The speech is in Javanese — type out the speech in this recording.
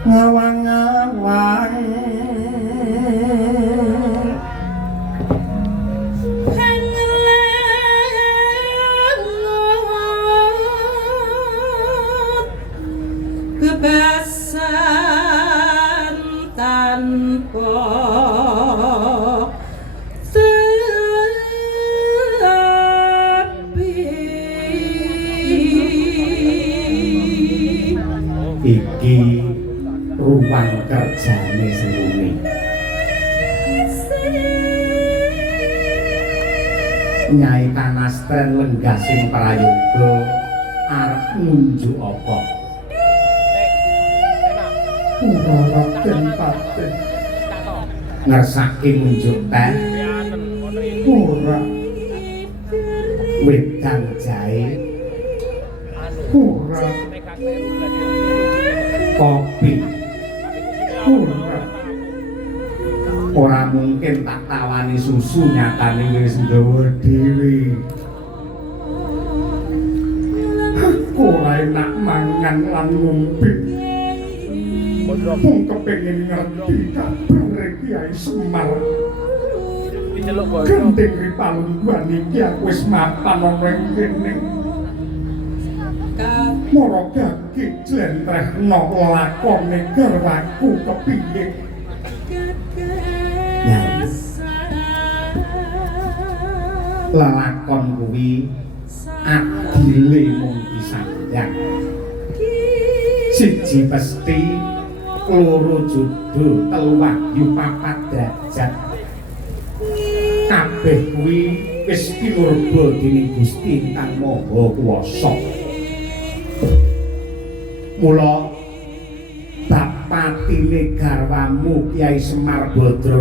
ngawang-ngawang kebebasan tanpa iki ruang kerjane semune Nyai Kanastren Lenggasing Prayoga arep ngunjuk apa ora tempate ngersake ngunjuk teh ora wedang jahe ora kopi ora mungkin tak tawani susu nyatane wis nggawa dhewe aku ora enak mangan lan ngombe mung kepengin ngerti kabar Kyai Semar gendeng ripalungguan iki aku wis mapan ana ing kene mara gage jlentrehna lakone garwaku kepiye lelakon kuwi adile mung disandang siji pesti loro judo telu wahyu papat derajat kabeh kuwi wis pinurba dening Gusti Kang Maha Kuwasa mula bapatine garwamu Kyai Semar Badra